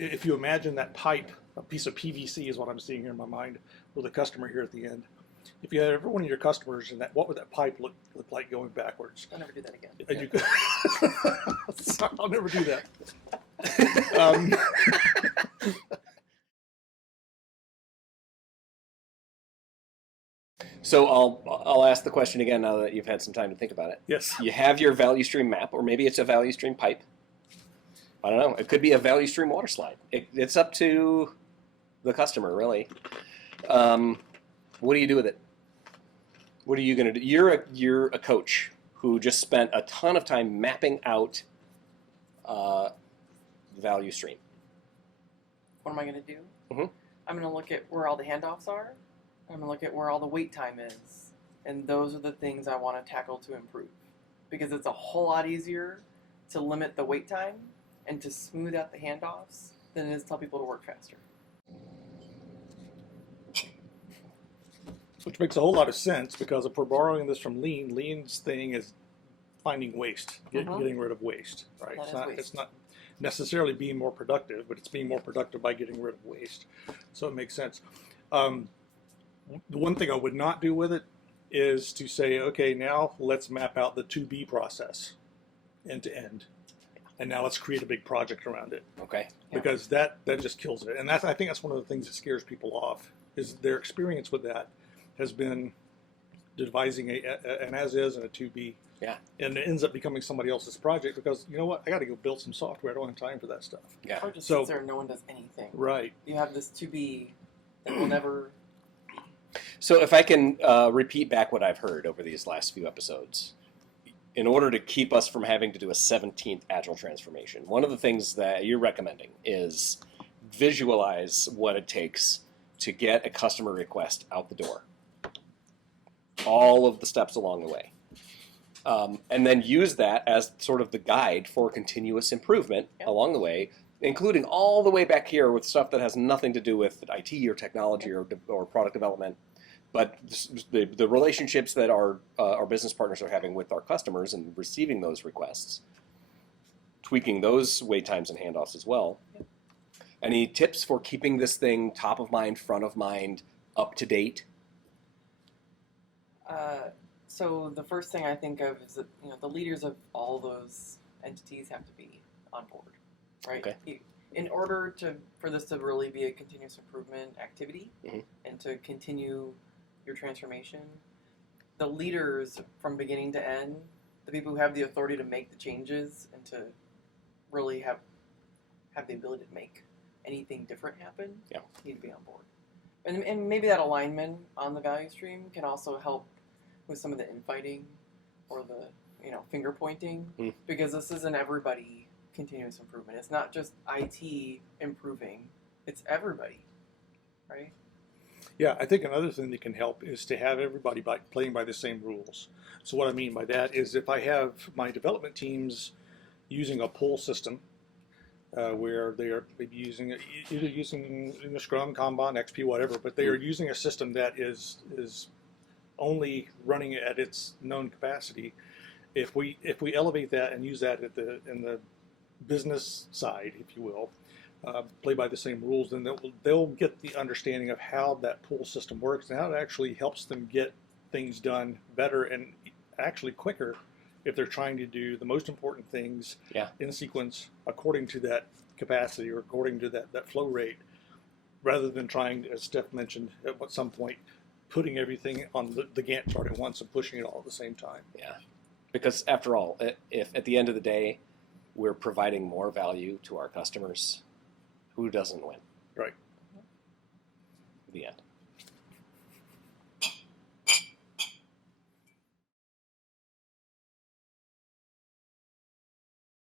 if you imagine that pipe, a piece of PVC is what I'm seeing here in my mind, with a customer here at the end. If you had every one of your customers, and that, what would that pipe look like going backwards? I'll never do that again. And you Sorry, I'll never do that. So I'll ask the question again now that you've had some time to think about it. Yes. You have your value stream map, or maybe it's a value stream pipe. I don't know. It could be a value stream water slide. It's up to the customer, really. What do you do with it? What are you going to do? You're a coach who just spent a ton of time mapping out value stream. What am I going to do? Mm-hmm. I'm going to look at where all the handoffs are. I'm going to look at where all the wait time is. And those are the things I want to tackle to improve. Because it's a whole lot easier to limit the wait time and to smooth out the handoffs than it is to tell people to work faster. Which makes a whole lot of sense, because if we're borrowing this from Lean, Lean's thing is finding waste, getting rid of waste, right? It's not necessarily being more productive, but it's being more productive by getting rid of waste. So it makes sense. The one thing I would not do with it is to say, okay, now let's map out the to-be process end to end. And now let's create a big project around it. Okay. Because that just kills it. And I think that's one of the things that scares people off, is their experience with that has been devising an as-is and a to-be. Yeah. And it ends up becoming somebody else's project, because, you know what, I got to go build some software. I don't have time for that stuff. Yeah. Or just sits there and no one does anything. Right. You have this to-be that will never... So if I can repeat back what I've heard over these last few episodes, in order to keep us from having to do a 17th Agile transformation, one of the things that you're recommending is visualize what it takes to get a customer request out the door. All of the steps along the way. And then use that as sort of the guide for continuous improvement along the way, including all the way back here with stuff that has nothing to do with IT or technology or product development, but the relationships that our business partners are having with our customers and receiving those requests, tweaking those wait times and handoffs as well. Yep. Any tips for keeping this thing top of mind, front of mind, up to date? So the first thing I think of is that the leaders of all those entities have to be on board, right? Okay. In order for this to really be a continuous improvement activity and to continue your transformation, the leaders from beginning to end, the people who have the authority to make the changes and to really have the ability to make anything different happen, need to be on board. And maybe that alignment on the value stream can also help with some of the infighting or the finger pointing, because this is an everybody continuous improvement. It's not just IT improving, it's everybody, right? Yeah, I think another thing that can help is to have everybody playing by the same rules. So what I mean by that is, if I have my development teams using a pull system, where they are maybe using either using Scrum, Kanban, XP, whatever, but they are using a system that is only running at its known capacity. If we elevate that and use that in the business side, if you will, play by the same rules, then they'll get the understanding of how that pull system works and how it actually helps them get things done better and actually quicker if they're trying to do the most important things in sequence according to that capacity or according to that flow rate, rather than trying, as Steph mentioned at some point, putting everything on the Gantt chart at once and pushing it all at the same time. Yeah, because after all, if at the end of the day we're providing more value to our customers, who doesn't win? Right. The end.